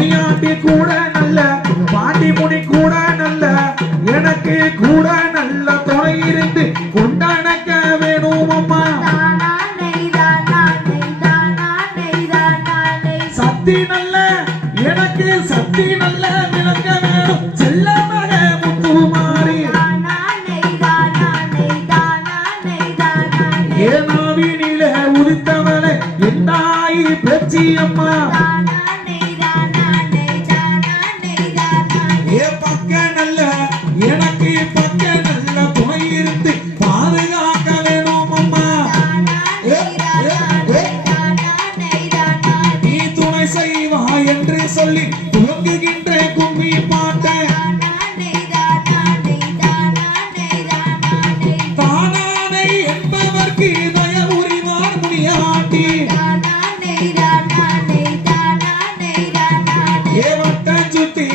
முனியாண்டி கூட நல்ல பாண்டி முனி கூட நல்ல எனக்கு கூட நல்ல துணை இருந்து கொண்டாடக்க வேணும் அம்மா சக்தி நல்ல எனக்கு சக்தி நல்ல விளக்க வேணும் செல்ல மக முத்துமாரி ஏனாவினில உதித்தவளை என்னாயி பேச்சி அம்மா ஏ பக்க நல்ல எனக்கு பக்க நல்ல துணை இருந்து பாதுகாக்க வேணும் அம்மா நீ துணை செய்வா என்று சொல்லி துவங்குகின்ற கும்மி பாட்ட தானானை என்பதற்கு தய உரிவார் முனியாட்டி ஏவட்ட சுத்தி